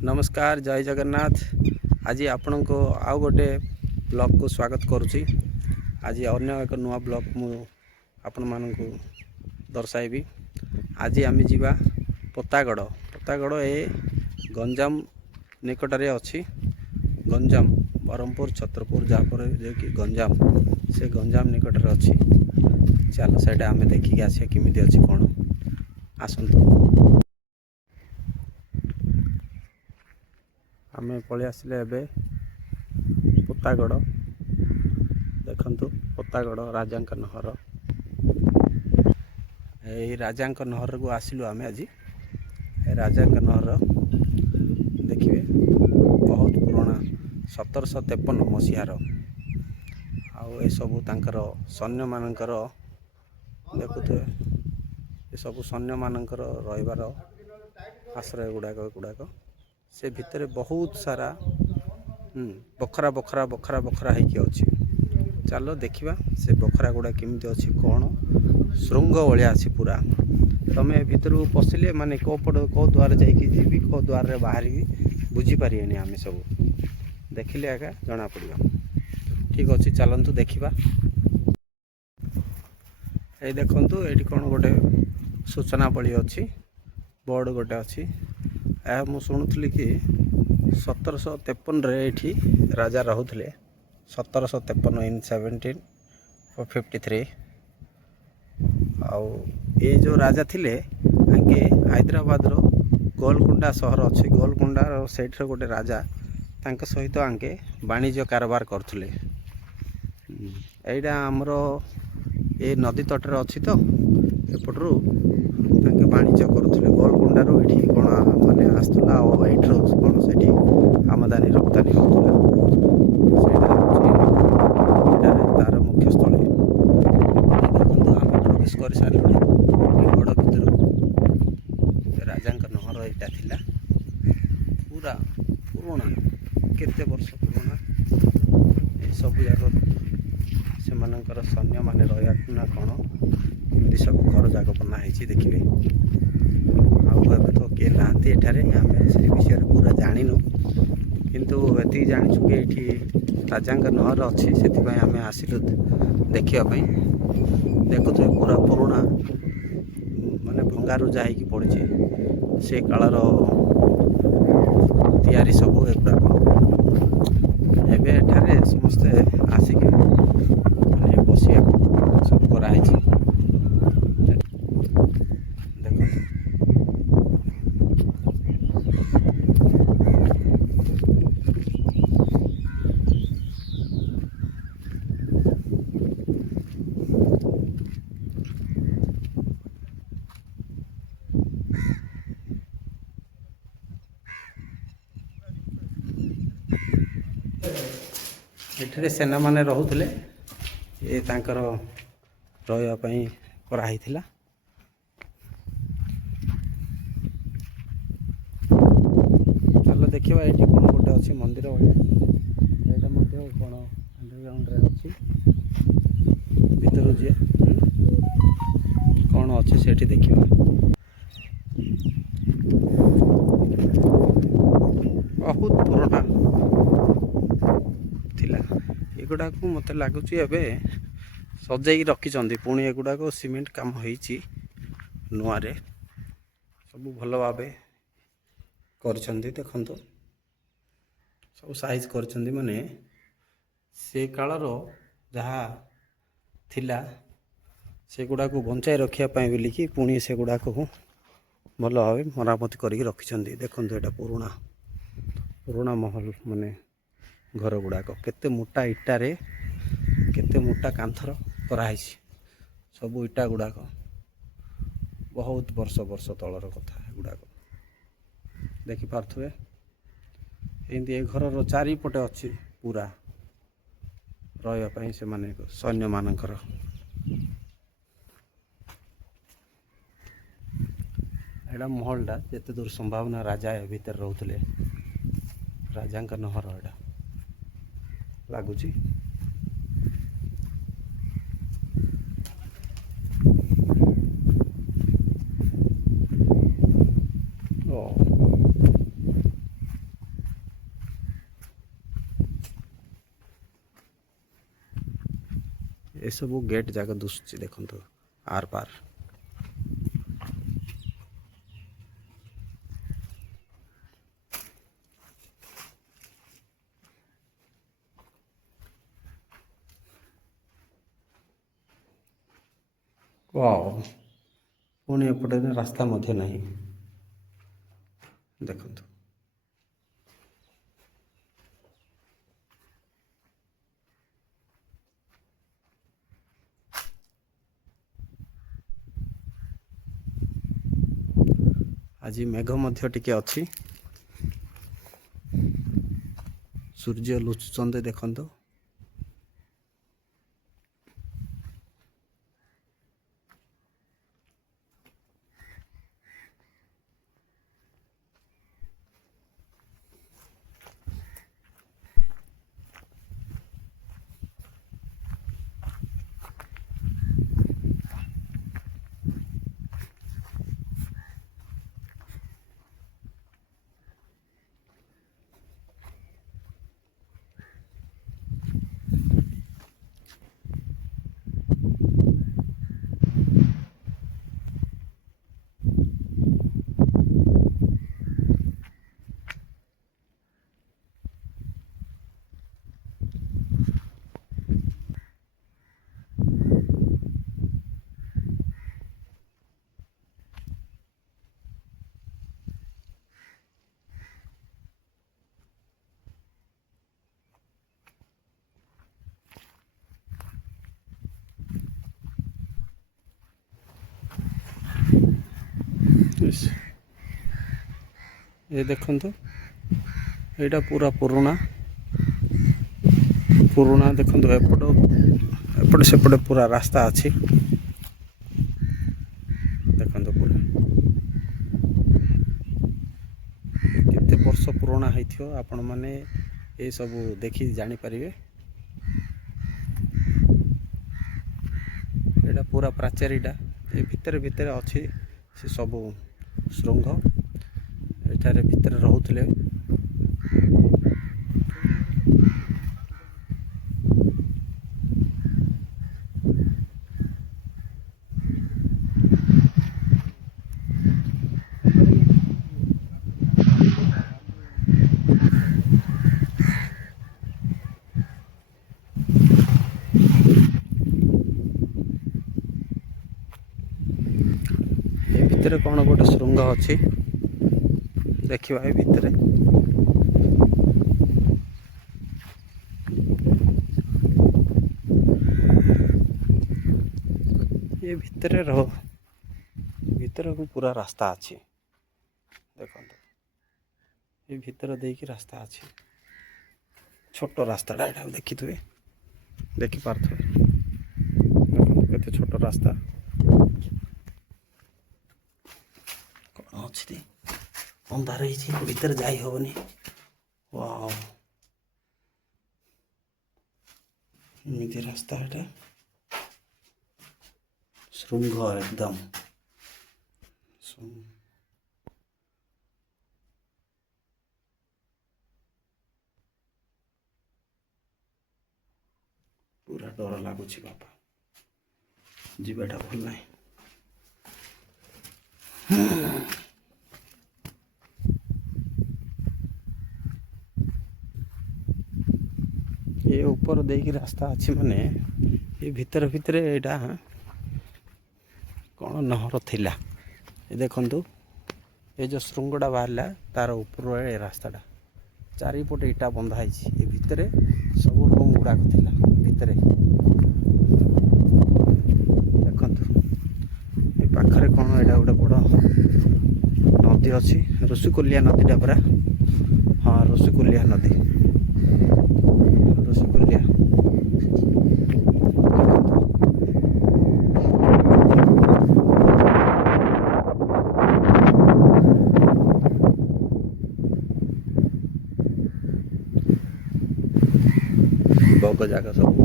नमस्कार जय जगन्नाथ। आज आपण को आउ गोटे ब्लॉग को स्वागत करुच्ची। आज अन्य एक नुआ ब्लॉग मु आपण मानक दर्शाइबी। आज आम जीवा पतागढ़ पतागढ़ ए गंजाम निकटरे अच्छी। गंजाम ब्रह्मपुर छत्रपुर जहाँपर जो कि गंजाम से गंजाम निकटरे अच्छी। चल से आम देखिक आसिया केमी अच्छी कौन आसतु। आम पलि आसिले एबे पतागढ़ देखंतु। पतागढ़ राजा नहर यही राजा नहर को आसिलु आम आज। राजा नहर देखिए बहुत पुराना 1753 मसीहार आउ सबू तांकर सैन्य मानकर देखुए ये सब सैन्य मानकर रहिबार आश्रय गुड़ाक से भितर बहुत सारा बखरा बखरा बखरा बखरा होगी अच्छी। चलो देखा से बखरा गुड़ा केमी अच्छी कौन श्रृंग भाया अच्छी पूरा। तमें भितर पशिले माने कौ द्वार जी कौ द्वार बाहर बुझीपारे आम सब देखिले आगे जना पड़ा। ठीक अच्छे चलतु देखा। ये देखु ये कौन गोटे सूचना पड़ी अच्छी बोर्ड गोटे अच्छी। यह मु शुणुली कि 1753 ये राजा रोले 1753 इन 1753 आउ ये जो राजा थिले आगे हैदराबाद रो गोलकुंडा सहर अच्छी। गोलकुंडा सेठ गोटे राजा तांक सहित आगे वाणिज्य कारोबार करथुले। एटा हमर ये नदी तटर अच्छी तो एपटू तांके वाणिज्य करुले। गोलकुंडारू ये कौन माने आसला एठर कौन से आमदानी रप्तानी होता तार मुख्य स्थल। देखो आम प्रवेश कर सारे गड़ भर राजा नहर यहाँ पूरा पुराना केते वर्ष पुराना सब जाक से मानकर सैन्य मान रहा कौन एमती सब घर जाक बनाई देखिए। आउ तो किए नहांती एठारे आम से विषय पूरा जाणीनु किंतु एति जाचु कि ये राजा नहर अच्छी से आम आसिलु देखापी। देखुए पूरा पुराना माने भंगारुजा हो पड़ी से कालर तैयारी सब एगुड़ाक एठारे समस्ते आसिक बसिया सब कराई। एठरे सेना माने रहुले ये तांकर रही कराई। चलो देखा ये कौन गोटे अच्छी मंदिर भाया यहाँ कौन अंडरग्राउंड अच्छी भर जी कौन अच्छे से देखा। बहुत पुराना थिला एगुड़ा को मत लगुच सजाई रखी पुणी एगुड़ाक सीमेंट काम होती नुआ सब भल भाव कर देखु सब साइज कर माने से कालर जहाँ थिला से गुड़ाक बंचाई रखापी बोलिकी पुणी से गुड़ाक भल भाव मरामती कर रखी। देखो यहाँ पुराना पुराना महल माने घर गुड़ाक केते मोटा इटारे केते मोटा कांथर कराई सब इटा गुड़ाक बहुत वर्ष वर्ष तलर कथा गुड़ाक देखिपे। एमती घर चारिपटे अच्छी पूरा रही से माने सैन्य मानकर। एटा महलटा जिते दूर संभावना राजा भीतर रोले राजा नहर एटा लगुच। ये सब गेट जाक दुसुची देखंतु आर पार। वाओ पुणी एपटे रास्ता मध्य नहीं देखंतु। आज मेघ मध्य टिके अच्छी सूर्य लुचुचंदे देखंतु। ये देखंतु एटा पूरा पुराना पुराना देखंतु एपट सेपटे पूरा रास्ता अच्छी देखंतु पूरा केते वर्ष पुराना हैथियो आपण माने ए सब देखि जानि परिबे। एटा पूरा प्राचारीटा ए भितर भितर अच्छी से सब श्रृंग एठारे भितर रहुतले। भितर कौन गोटे श्रृंग अच्छी देखा ये भितर ये भितर को पूरा रास्ता अच्छी देखो ये भितर देकी रास्ता अच्छी छोट रास्ता एटा देखी थे देखी पार्थे केते छोट रास्ता कौन अच्छी अंधार भीतर जाई होनी। वाओ एमती रास्ता है श्रृंग एकदम पूरा डर लगुच बापा जीवाटा भल ना। ये ऊपर देकी रास्ता अच्छी माने ये भितर भितर यहाँ कौन नहर थिला ये देखंतु ये जो श्रृंगटा बाहरला तार ऊपर ए रास्ताटा चारिपटे इटा बंधा ये भितर सब रूम गुड़ाक थिला भितर देखंतु ये पाखरे कौन एटा गोटे बड़ नदी अच्छी ऋषिकुलिया नदीटा परा। हाँ ऋषिकुलिया नदी ऋषिकुलिया बग जागा सब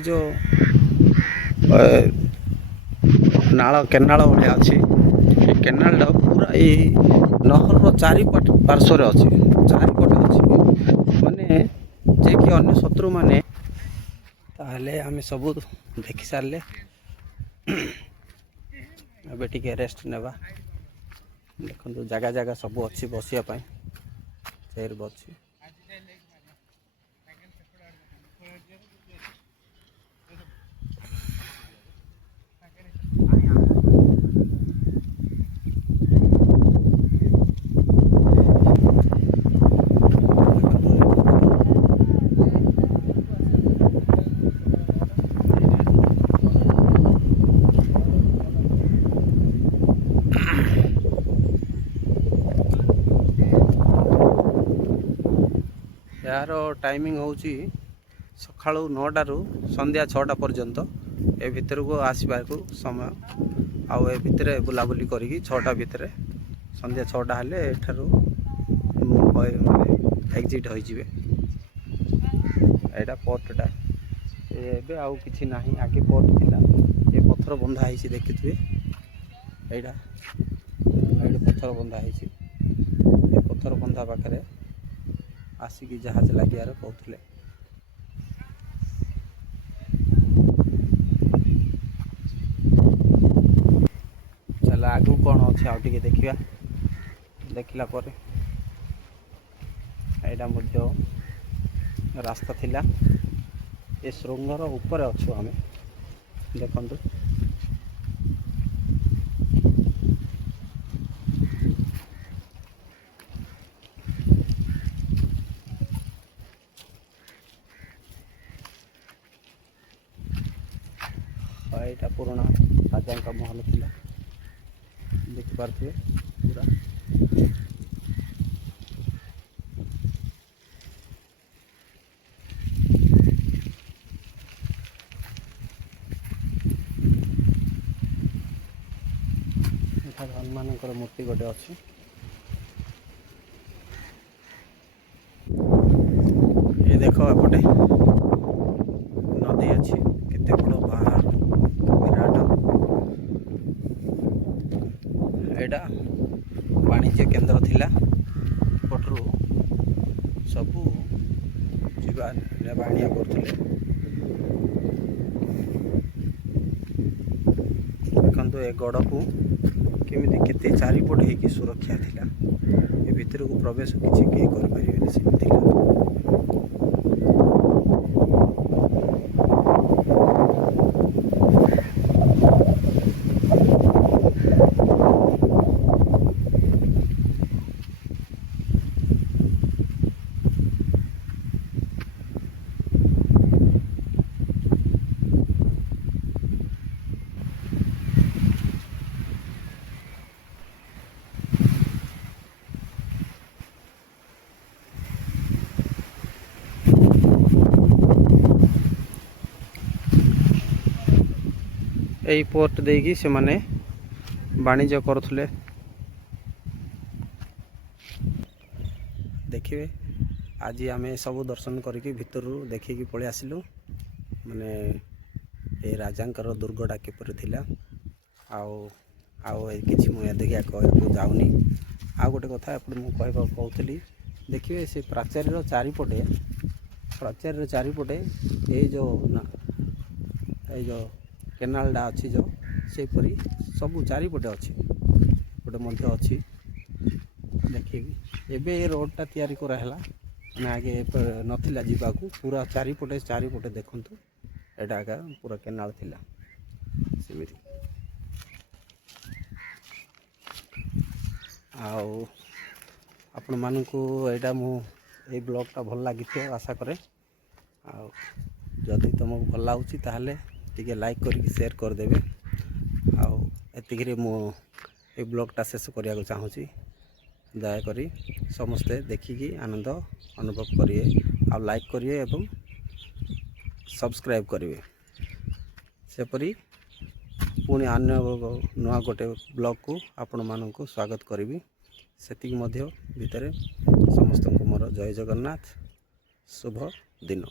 जो नाल केनाल भाया अच्छी केनाल पूरा ये नहर चारि पार्श्वर अच्छी चारिपटे अच्छी माने जे कि अन्य शत्रु माने ताहले आमे सब देखि सारे अब टे रेस्ट नेबा देखो जगह जगह सब अच्छी बसिया चेयर अच्छी यार टाइमिंग हूँ सका 9 रु संध्या 6टा पर्यंत ए भितर को आसवा को समय आउ ए भितर बुलाबुली करी 6टा भितर संध्या 6टा हेले एठारू एग्जिट हो जाए यहाँ पोर्टा एबे आउ किछि नाही आगे पोर्ट थिला ये पत्थर बंधा है देखिए यहाँ पत्थर बंधा है ये पत्थर बंधा पाखे आसिकी जहाज लगियार कहते चल आगू कौन अच्छे आउ टे देखा देखला पर यहाँ रास्ता थिला ये श्रृंगर ऊपर अच्छु आम देखु यहाँ पुराना राजा का महल थिला देखिपे पूरा हनुमान मूर्ति गोटे अच्छी ये देख एपटे नदी अच्छी केते बड़ बाहर विराट एटा वाणिज्य केंद्र थिला पटरू सबू जीवा नेबाणिया करथले देखंतु ए गड़ को केमिति केते चारिपट होगी सुरक्षा थिला ए भितर को प्रवेश किसी के कर परिबेनि सेमिति यही पोर्ट देगी से माने वाणिज्य करुले देखिए आज आम सब दर्शन करके भितर देखिकी पलि आसिलु माने ये राजा दुर्गटा किपर थिला आउ किसी मुझे देखिए कहू जाऊनी आ गोटे कथा एपटे मुझे कहूली देखिए से प्राचार्य चारिपटे ये केनालटा अच्छी जो सेपरी सब चारिपटे अच्छी गोटे मध्य अच्छी देखिए एबे ये रोडटा तैयारी कराला मैं आगे नथिला जीवाकू पूरा चारिपटे देखंतु एटा आगा पूरा केनाल थिला सेमिति आउ आपण मानकू एटा मु ए ब्लॉगटा भल लागिथे आशा करे आउ जदि तुमको भल लाଗୁची ताहले टिके लाइक करके शेयर करदेवे आउ एतिकरे मु ए ब्लॉगटा शेष करने चाहूँगी दयाकोरी समस्ते देखिकी आनंद अनुभव करिए आ लाइक करिए एवं सब्सक्राइब करिए सेपरी पुणी अन्य नुआ गोटे ब्लॉग को आपण मानक स्वागत करी सेतिक मध्य भितर समस्त को मोर जय जगन्नाथ शुभ दिन।